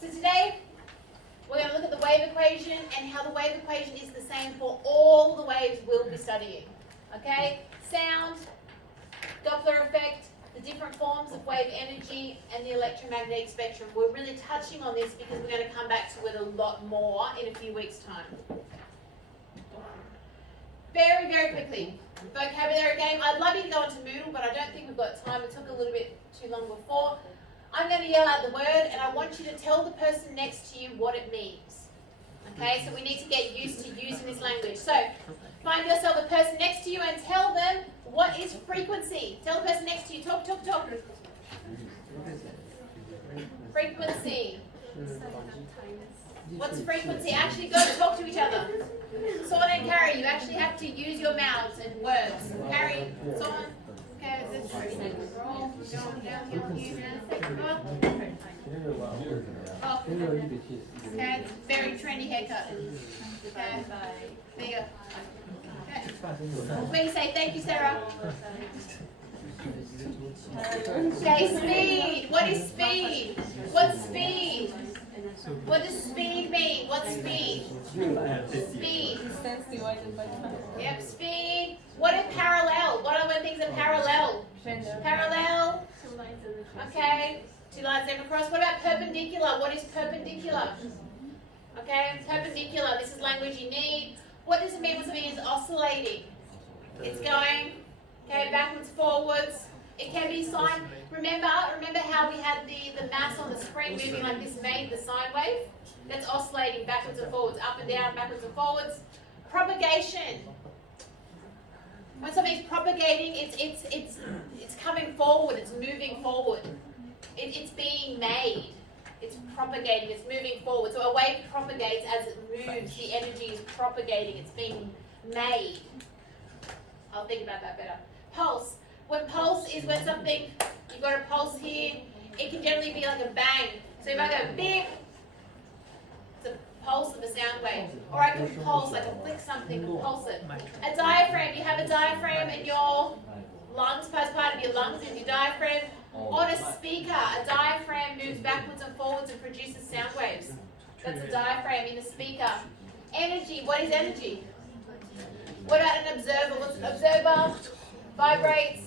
So today, we're going to look at the wave equation and how the wave equation is the same for all the waves we'll be studying. Okay? Sound, Doppler effect, the different forms of wave energy, and the electromagnetic spectrum. We're really touching on this because we're going to come back to it a lot more in a few weeks' time. Very, very quickly. Vocabulary game. I'd love you to go into Moodle, but I don't think we've got time. It took a little bit too long before. I'm going to yell out the word, and I want you to tell the person next to you what it means. Okay, so we need to get used to using this language. So, find yourself a person next to you and tell them what is frequency. Tell the person next to you. Talk. Frequency. What's frequency? Actually, go talk to each other. Sawn and Carrie, you actually have to use your mouths and words. Carrie, Sawn. Okay, this is roll. Going downhill here. Oh. Okay, very trendy haircut. Okay, there you go. Okay. When you say thank you, Sarah. Okay, speed. What is speed? What's speed? What does speed mean? What's speed? Speed. Yep, speed. What are parallel? What are when things are parallel? Parallel. Okay. Two lines never cross. What about perpendicular? What is perpendicular? Okay, perpendicular. This is language you need. What does it mean? What's it mean? It's oscillating. It's going, okay, backwards, forwards. It can be sine. Remember how we had the mass on the spring moving like this made the sine wave? That's oscillating backwards and forwards, up and down, backwards and forwards. Propagation. When something's propagating, it's coming forward, it's moving forward. It's being made. It's propagating, it's moving forward. So a wave propagates as it moves, the energy is propagating, it's being made. I'll think about that better. Pulse. When pulse is when something, you've got a pulse here, it can generally be like a bang. So if I go beep, it's a pulse of a sound wave. Or I can pulse, I can flick something and pulse it. A diaphragm, you have a diaphragm in your lungs, part of your lungs is your diaphragm. On a speaker, a diaphragm moves backwards and forwards and produces sound waves. That's a diaphragm in a speaker. Energy, what is energy? What about an observer? What's an observer? Vibrates.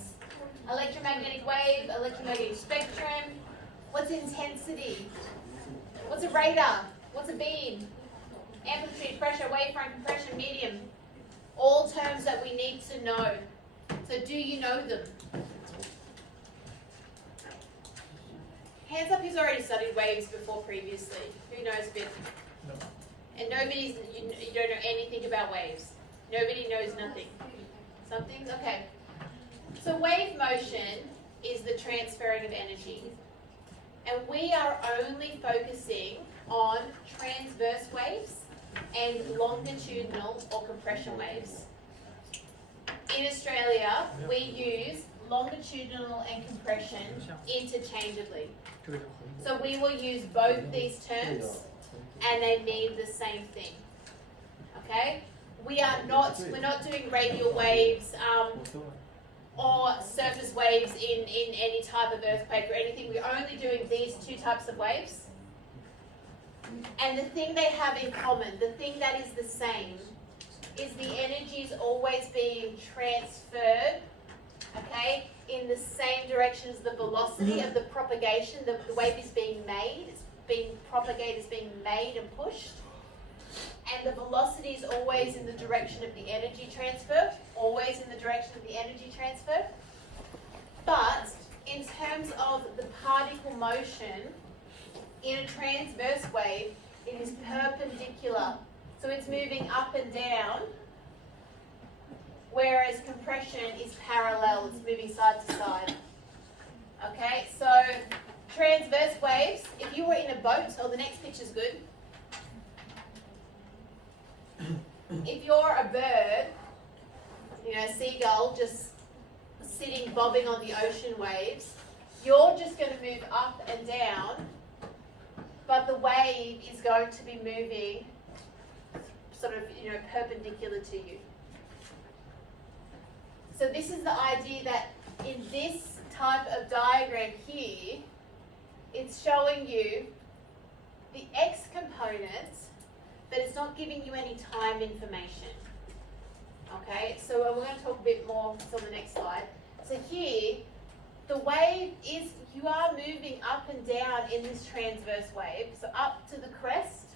Electromagnetic wave, electromagnetic spectrum. What's intensity? What's a radar? What's a beam? Amplitude, pressure, wavefront, compression, medium. All terms that we need to know. So do you know them? Hands up who's already studied waves before previously. Who knows a bit? No. And you don't know anything about waves. Nobody knows nothing. Some things? Okay. So wave motion is the transferring of energy. And we are only focusing on transverse waves and longitudinal or compression waves. In Australia, we use longitudinal and compression interchangeably. So we will use both these terms and they mean the same thing. Okay? We're not doing radial waves or surface waves in any type of earthquake or anything. We're only doing these two types of waves. And the thing they have in common, the thing that is the same, is the energy is always being transferred, okay, in the same direction as the velocity of the propagation. The wave is being made, it's being propagated, it's being made and pushed. And the velocity is always in the direction of the energy transfer, always in the direction of the energy transfer. But in terms of the particle motion, in a transverse wave, it is perpendicular. So it's moving up and down, whereas compression is parallel, it's moving side to side. Okay, so transverse waves, if you were in a boat, the next picture's good. If you're a bird, a seagull just sitting, bobbing on the ocean waves, you're just going to move up and down, but the wave is going to be moving sort of, perpendicular to you. So this is the idea that in this type of diagram here, it's showing you components, but it's not giving you any time information. Okay, so we're going to talk a bit more on the next slide. So here, the wave is, you are moving up and down in this transverse wave. So up to the crest,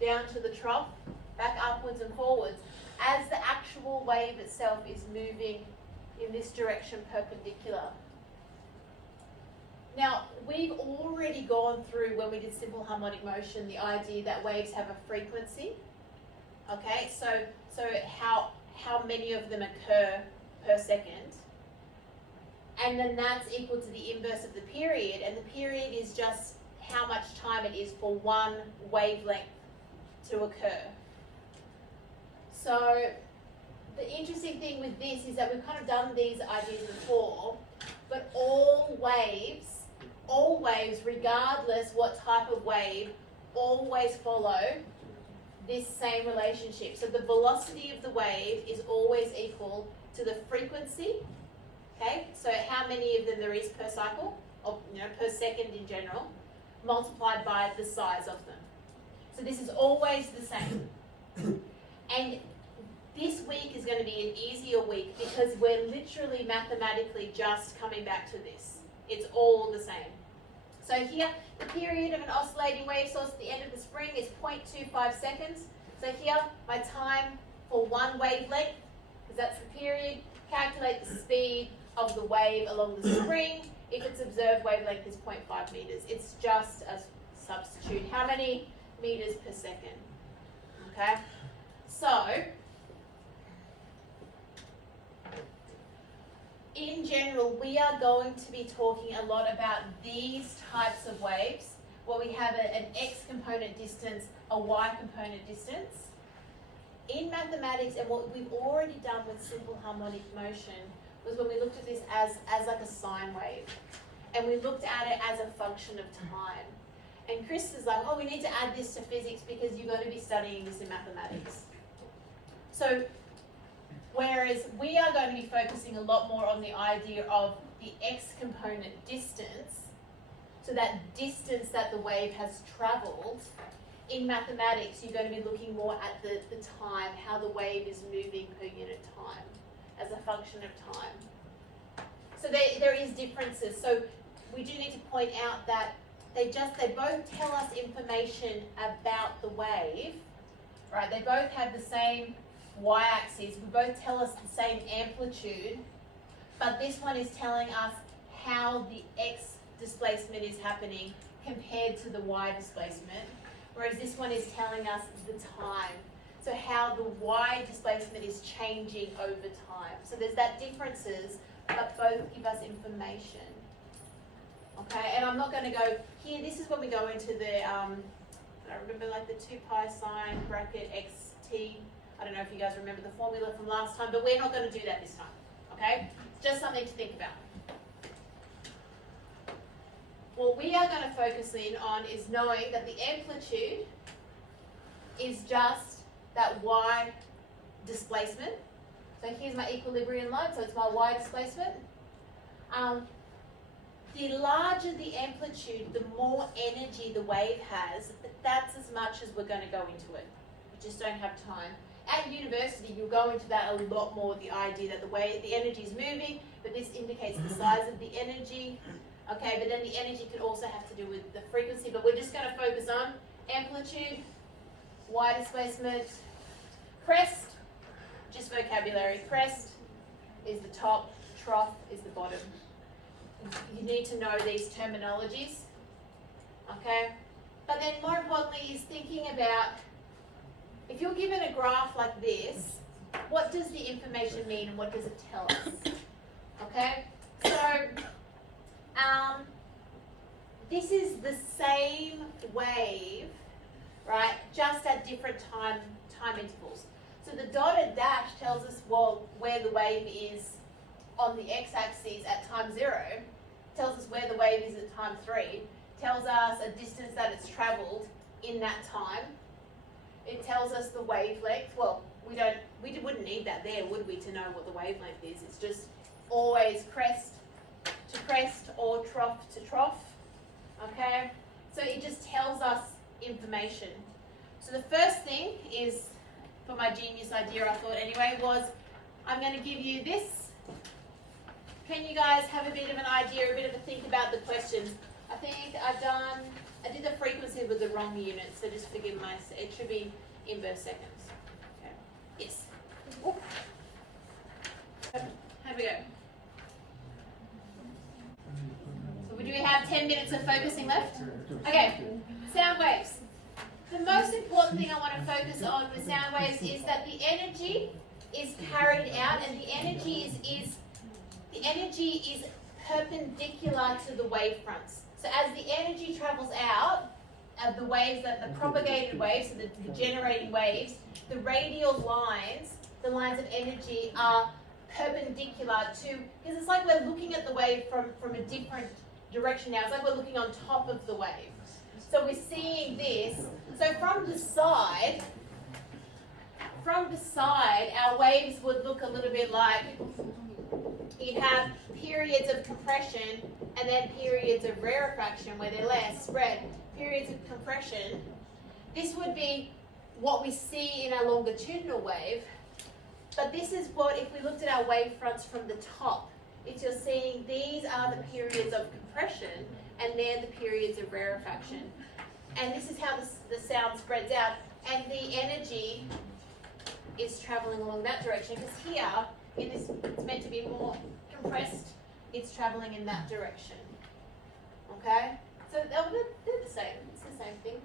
down to the trough, back upwards and forwards, as the actual wave itself is moving in this direction perpendicular. Now, we've already gone through, when we did simple harmonic motion, the idea that waves have a frequency. Okay, so how many of them occur per second. And then that's equal to the inverse of the period, and the period is just how much time it is for one wavelength to occur. So the interesting thing with this is that we've kind of done these ideas before, but all waves, regardless what type of wave, always follow this same relationship. So the velocity of the wave is always equal to the frequency, okay? So how many of them there is per cycle, or per second in general, multiplied by the size of them. So this is always the same. And this week is going to be an easier week because we're literally mathematically just coming back to this. It's all the same. So here, the period of an oscillating wave source at the end of the spring is 0.25 seconds. So here, my time for one wavelength, because that's the period, calculate the speed of the wave along the spring. If its observed wavelength is 0.5 meters, it's just a substitute. How many meters per second? Okay, so in general, we are going to be talking a lot about these types of waves, where we have an x component distance, a y component distance. In mathematics, and what we've already done with simple harmonic motion, was when we looked at this as like a sine wave. And we looked at it as a function of time. And Chris is like, oh, we need to add this to physics because you're going to be studying this in mathematics. So, whereas we are going to be focusing a lot more on the idea of the x component distance, so that distance that the wave has travelled, in mathematics you're going to be looking more at the time, how the wave is moving per unit time, as a function of time. So there is differences. So we do need to point out that they both tell us information about the wave, right? They both have the same y-axis, we both tell us the same amplitude, but this one is telling us how the x displacement is happening compared to the y displacement, whereas this one is telling us the time, so how the y displacement is changing over time. So there's that differences, but both give us information. Okay, and I'm not going to go here, this is when we go into the, I remember like the 2 pi sine bracket xt. I don't know if you guys remember the formula from last time, but we're not going to do that this time, okay? It's just something to think about. What we are going to focus in on is knowing that the amplitude is just that y displacement. So here's my equilibrium line, so it's my y displacement. The larger the amplitude, the more energy the wave has, but that's as much as we're going to go into it. We just don't have time. At university, you'll go into that a lot more, the idea that the energy is moving, but this indicates the size of the energy. Okay, but then the energy could also have to do with the frequency, but we're just going to focus on amplitude, y displacement, crest, just vocabulary. Crest is the top, trough is the bottom. You need to know these terminologies, okay? But then more importantly is thinking about, if you're given a graph like this, what does the information mean and what does it tell us? Okay, so this is the same wave, right? Just at different time intervals. So the dotted dash tells us, well, where the wave is on the x-axis at time 0, tells us where the wave is at time 3, tells us a distance that it's travelled in that time. It tells us the wavelength. Well, we wouldn't need that there, would we, to know what the wavelength is? It's just always crest to crest or trough to trough. Okay? So it just tells us information. So the first thing is, for my genius idea I thought anyway, was I'm going to give you this. Can you guys have a bit of an idea, a bit of a think about the questions? I think I did the frequency with the wrong unit, so just forgive my, it should be inverse seconds. Okay. Yes. How do we go? So do we have 10 minutes of focusing left? Okay, sound waves. The most important thing I want to focus on with sound waves is that the energy is carried out, and the energy is perpendicular to the wave fronts. So as the energy travels out of the waves, the propagated waves, so the generating waves, the radial lines, the lines of energy are perpendicular to, because it's like we're looking at the wave from a different direction now. It's like we're looking on top of the wave. So we're seeing this. So from the side, our waves would look a little bit like, you'd have periods of compression and then periods of rarefaction where they're less spread. Periods of compression. This would be what we see in our longitudinal wave. But this is what, if we looked at our wave fronts from the top, it's you're seeing these are the periods of compression and they're the periods of rarefaction. And this is how the sound spreads out. And the energy is traveling along that direction, because here, in this, it's meant to be more compressed, it's traveling in that direction. Okay? So they're the same. It's the same thing.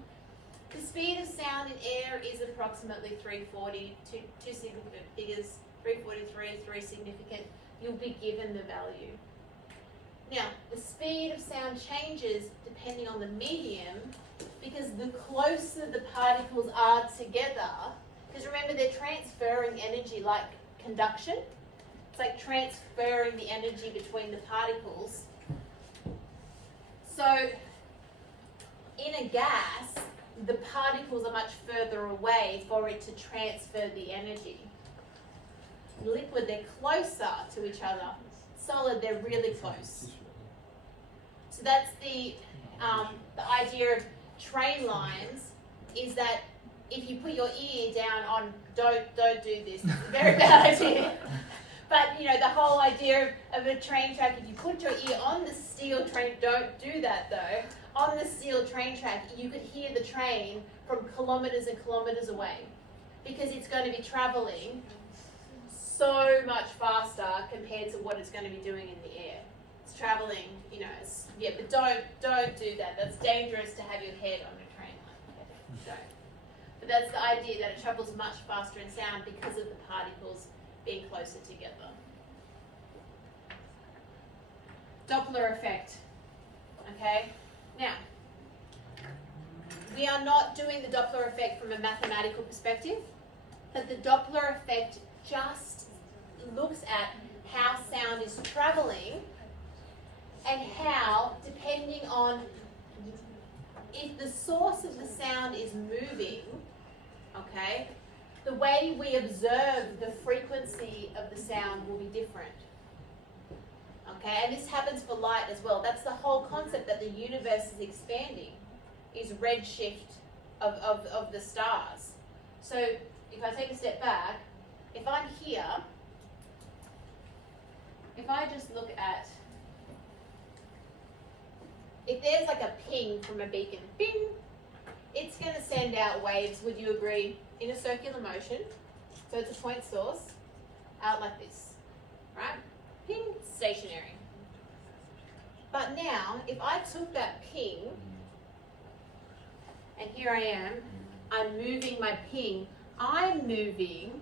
The speed of sound in air is approximately 340. Two significant figures. 343 is 3 significant. You'll be given the value. Now, the speed of sound changes depending on the medium, because the closer the particles are together, because remember they're transferring energy like conduction. It's like transferring the energy between the particles. So in a gas, the particles are much further away for it to transfer the energy. Liquid, they're closer to each other. Solid, they're really close. So that's the idea of train lines, is that if you put your ear down on, don't do this, it's a very bad idea. But you know, the whole idea of a train track, if you put your ear on the steel train, don't do that though, on the steel train track, you could hear the train from kilometres and kilometres away, because it's going to be travelling so much faster compared to what it's going to be doing in the air. It's travelling, you know, but don't do that. That's dangerous to have your head on a train line. Don't. But that's the idea, that it travels much faster in sound because of the particles being closer together. Doppler effect. Okay? Now, we are not doing the Doppler effect from a mathematical perspective, but the Doppler effect just looks at how sound is traveling and how, depending on if the source of the sound is moving, okay, the way we observe the frequency of the sound will be different. Okay, and this happens for light as well. That's the whole concept, that the universe is expanding, is redshift of the stars. So if I take a step back, if I'm here, if I just look at, if there's like a ping from a beacon, ping, it's going to send out waves, would you agree, in a circular motion. So it's a point source, out like this, right? Ping, stationary. But now, if I took that ping, and here I am, I'm moving my ping, I'm moving,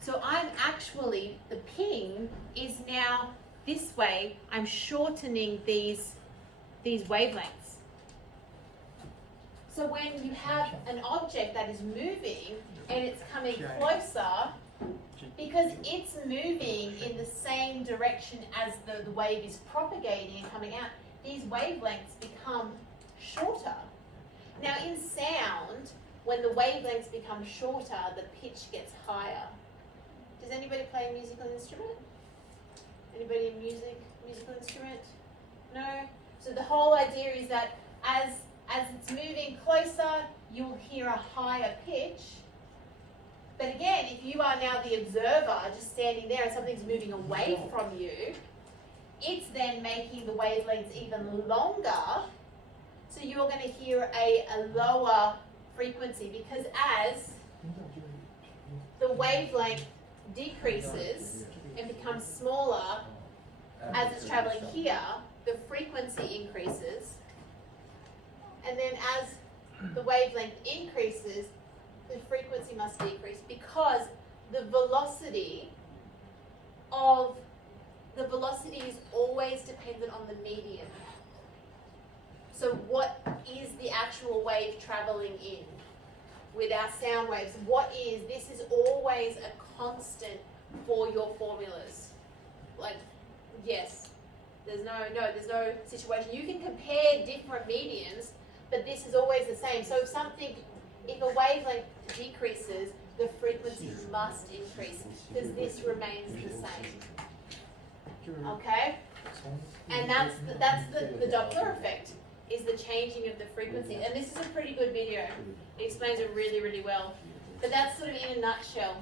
so I'm actually, the ping is now this way, I'm shortening these wavelengths. So when you have an object that is moving and it's coming closer, because it's moving in the same direction as the wave is propagating and coming out, these wavelengths become shorter. Now in sound, when the wavelengths become shorter, the pitch gets higher. Does anybody play a musical instrument? Anybody in musical instrument? No? So the whole idea is that as As it's moving closer, you'll hear a higher pitch. But again, if you are now the observer, just standing there and something's moving away from you, it's then making the wavelengths even longer. So you're going to hear a lower frequency, because as the wavelength decreases and becomes smaller, as it's traveling here, the frequency increases. And then as the wavelength increases, the frequency must decrease, because the velocity is always dependent on the medium. So what is the actual wave traveling in? With our sound waves, this is always a constant for your formulas. Like, yes, there's no situation. You can compare different mediums, but this is always the same. So if a wavelength decreases, the frequency must increase, because this remains the same. Okay? And that's the Doppler effect, is the changing of the frequency. And this is a pretty good video. It explains it really, really well. But that's sort of in a nutshell.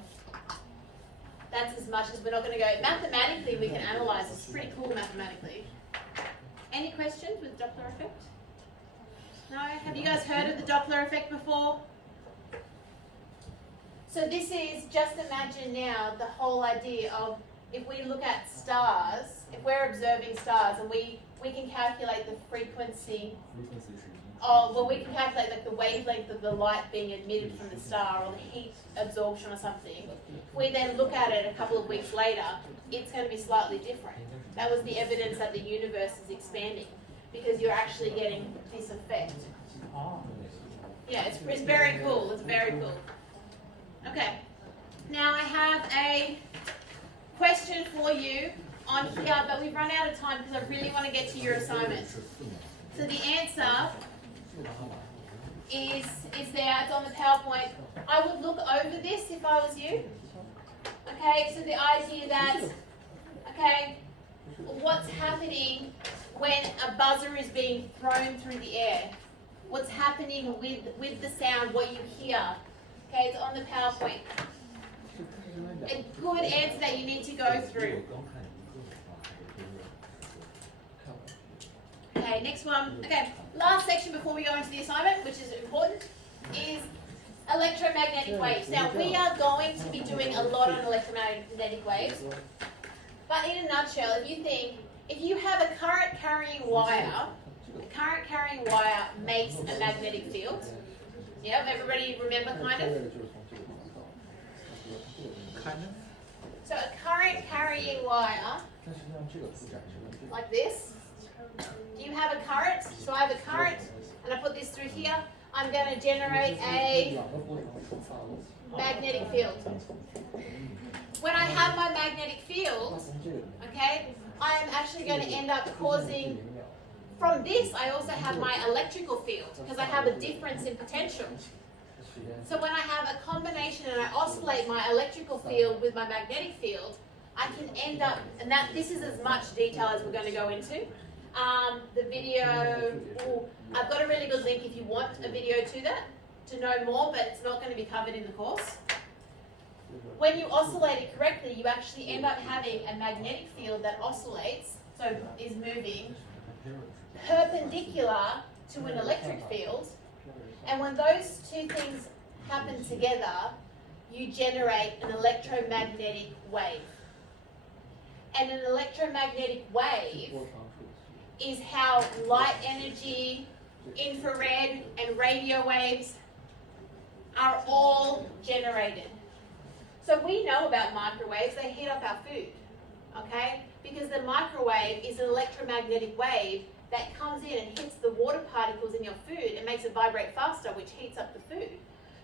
That's as much as we're not going to go. Mathematically, we can analyze. It's pretty cool mathematically. Any questions with Doppler effect? No? Have you guys heard of the Doppler effect before? So this is, just imagine now the whole idea of, if we look at stars, if we're observing stars and we can calculate the frequency we can calculate like the wavelength of the light being emitted from the star, or the heat absorption or something. If we then look at it a couple of weeks later, it's going to be slightly different. That was the evidence that the universe is expanding, because you're actually getting this effect. Yeah, it's very cool. It's very cool. Okay. Now I have a question for you on here, but we've run out of time because I really want to get to your assignment. So the answer is there. It's on the PowerPoint. I would look over this if I was you. Okay, so the idea that, okay, what's happening when a buzzer is being thrown through the air? What's happening with the sound, what you hear? Okay, it's on the PowerPoint. A good answer that you need to go through. Okay, next one. Okay, last section before we go into the assignment, which is important, is electromagnetic waves. Now, we are going to be doing a lot on electromagnetic waves, but in a nutshell, if you have a current carrying wire, makes a magnetic field. Yep, everybody remember kind of? So a current carrying wire, like this. Do you have a current? So I have a current, and I put this through here. I'm going to generate a magnetic field. When I have my magnetic field, okay, I am actually going to end up causing, from this I also have my electrical field, because I have a difference in potential. So when I have a combination and I oscillate my electrical field with my magnetic field, I can end up, and this is as much detail as we're going to go into. The video, I've got a really good link if you want a video to know more, but it's not going to be covered in the course. When you oscillate it correctly, you actually end up having a magnetic field that oscillates, so is moving, perpendicular to an electric field. And when those two things happen together, you generate an electromagnetic wave. And an electromagnetic wave is how light energy, infrared, and radio waves are all generated. So we know about microwaves, they heat up our food, okay? Because the microwave is an electromagnetic wave that comes in and hits the water particles in your food and makes it vibrate faster, which heats up the food.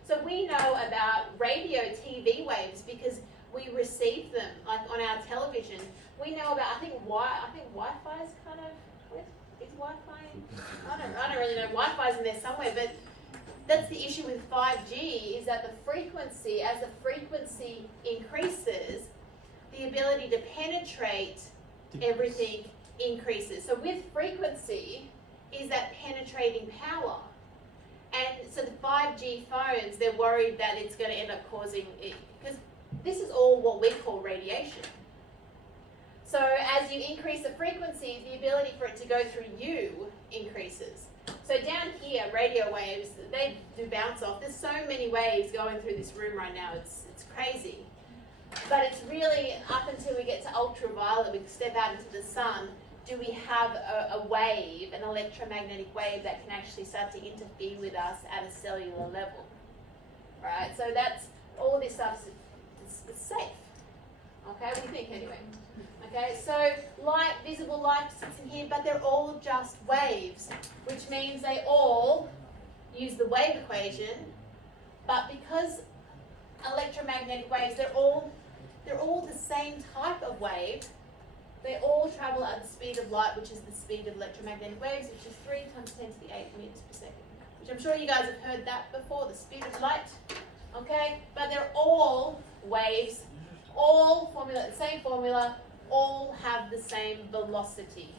So we know about radio TV waves because we receive them, like on our television. We know about, I think Wi-Fi is kind of, is Wi-Fi? I don't really know. Wi-Fi's in there somewhere, but that's the issue with 5G, is that the frequency, as the frequency increases, the ability to penetrate everything increases. So with frequency is that penetrating power. And so the 5G phones, they're worried that it's going to end up causing, because this is all what we call radiation. So as you increase the frequency, the ability for it to go through you increases. So down here, radio waves, they do bounce off. There's so many waves going through this room right now, it's crazy. But it's really up until we get to ultraviolet, we step out into the sun, do we have a wave, an electromagnetic wave that can actually start to interfere with us at a cellular level, right? So that's, all this stuff is safe. Okay, what do you think anyway? Okay, so light, visible light sits in here, but they're all just waves, which means they all use the wave equation, but because electromagnetic waves, they're all the same type of wave. They all travel at the speed of light, which is the speed of electromagnetic waves, which is 3 times 10 to the 8 meters per second. Which I'm sure you guys have heard that before, the speed of light. Okay, but they're all waves, all formula, the same formula, all have the same velocity.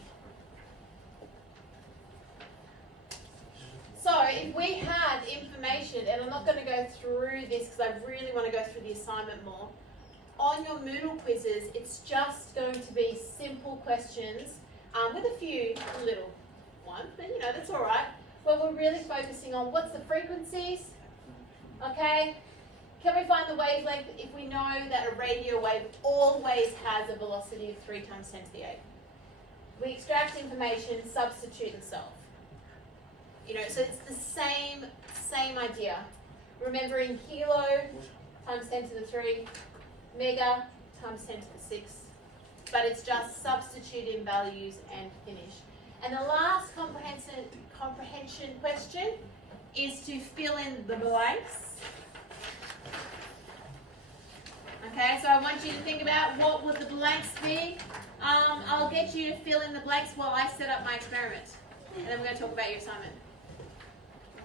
So if we had information, and I'm not going to go through this because I really want to go through the assignment more, on your Moodle quizzes, it's just going to be simple questions with a few little ones, but you know, that's all right. But we're really focusing on what's the frequencies, okay? Can we find the wavelength if we know that a radio wave always has a velocity of 3 times 10 to the 8? We extract information, substitute and solve. You know, so it's the same idea. Remembering kilo times 10 to the 3, mega times 10 to the 6, but it's just substituting values and finish. And the last comprehension question is to fill in the blanks. Okay, so I want you to think about what would the blanks be. I'll get you to fill in the blanks while I set up my experiment, and then we're going to talk about your assignment.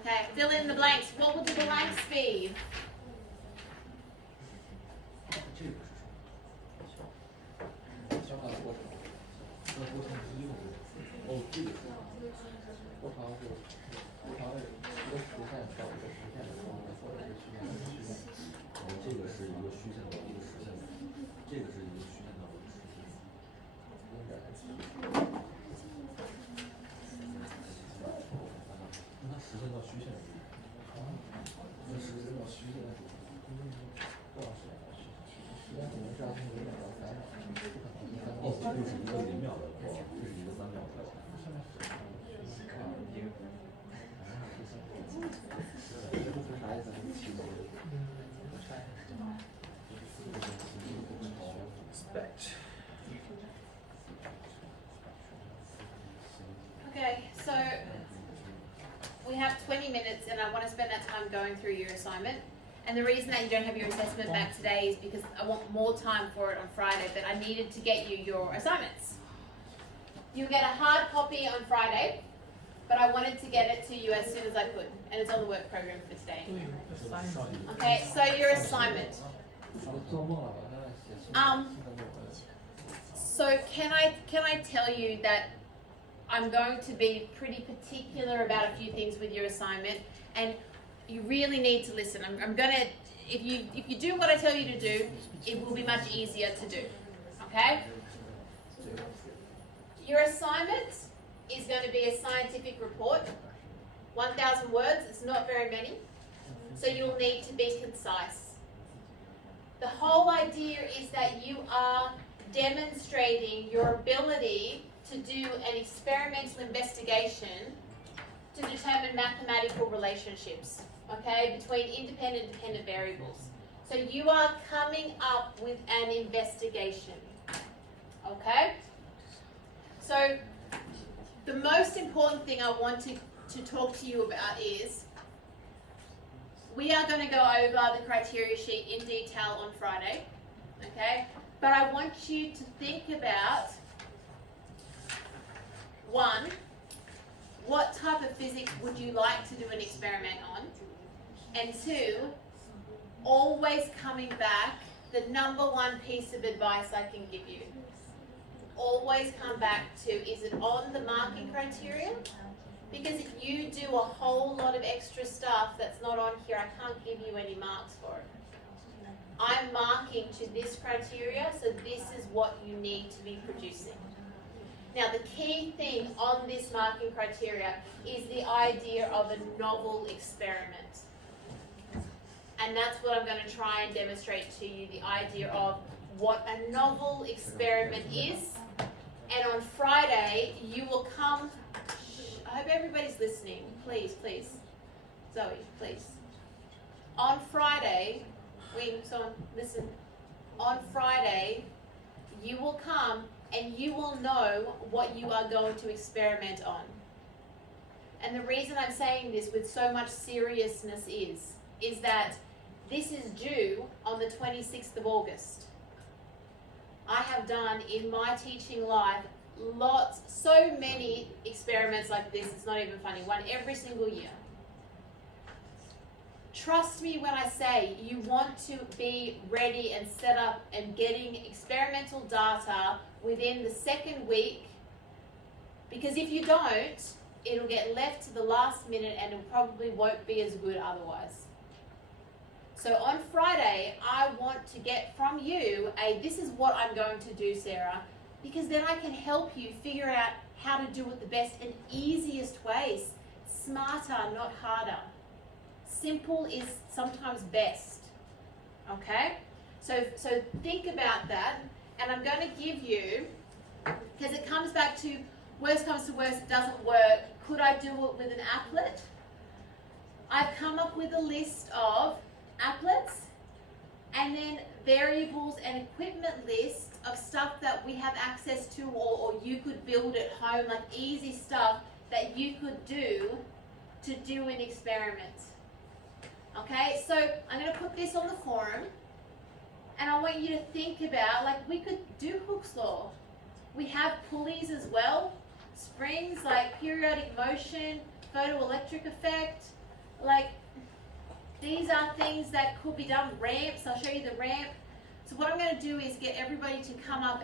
Okay, fill in the blanks. What would the blanks be? Okay, so we have 20 minutes and I want to spend that time going through your assignment. And the reason that you don't have your assessment back today is because I want more time for it on Friday, but I needed to get you your assignments. You'll get a hard copy on Friday, but I wanted to get it to you as soon as I could, and it's on the work program for today. Okay, so your assignment. So can I tell you that I'm going to be pretty particular about a few things with your assignment, and you really need to listen. I'm gonna, if you do what I tell you to do, it will be much easier to do. Okay? Your assignment is going to be a scientific report, 1,000 words. It's not very many, so you'll need to be concise. The whole idea is that you are demonstrating your ability to do an experimental investigation to determine mathematical relationships, okay, between independent and dependent variables. So you are coming up with an investigation, okay? So the most important thing I want to talk to you about is we are going to go over the criteria sheet in detail on Friday, okay? But I want you to think about, one, what type of physics would you like to do an experiment on? And two, always coming back, the number one piece of advice I can give you. Always come back to, is it on the marking criteria Because if you do a whole lot of extra stuff that's not on here, I can't give you any marks for it. I'm marking to this criteria, so this is what you need to be producing. Now, the key thing on this marking criteria is the idea of a novel experiment. And that's what I'm going to try and demonstrate to you, the idea of what a novel experiment is. And on Friday, you will come, I hope everybody's listening, please, please. Zoe, please. On Friday, listen. On Friday, you will come and you will know what you are going to experiment on. And the reason I'm saying this with so much seriousness is that this is due on the 26th of August. I have done in my teaching life so many experiments like this, it's not even funny, one every single year. Trust me when I say you want to be ready and set up and getting experimental data within the second week, because if you don't, it'll get left to the last minute and it probably won't be as good otherwise. So on Friday, I want to get from you this is what I'm going to do, Sarah, because then I can help you figure out how to do it the best and easiest ways. Smarter, not harder. Simple is sometimes best. Okay? So think about that, and I'm going to give you, because it comes back to worst comes to worst, it doesn't work. Could I do it with an applet? I've come up with a list of applets and then variables and equipment lists of stuff that we have access to or you could build at home, like easy stuff that you could do to do an experiment. Okay, so I'm going to put this on the forum and I want you to think about, like, we could do Hooke's law. We have pulleys as well, springs, like periodic motion, photoelectric effect, like these are things that could be done. Ramps, I'll show you the ramp. So what I'm going to do is get everybody to come up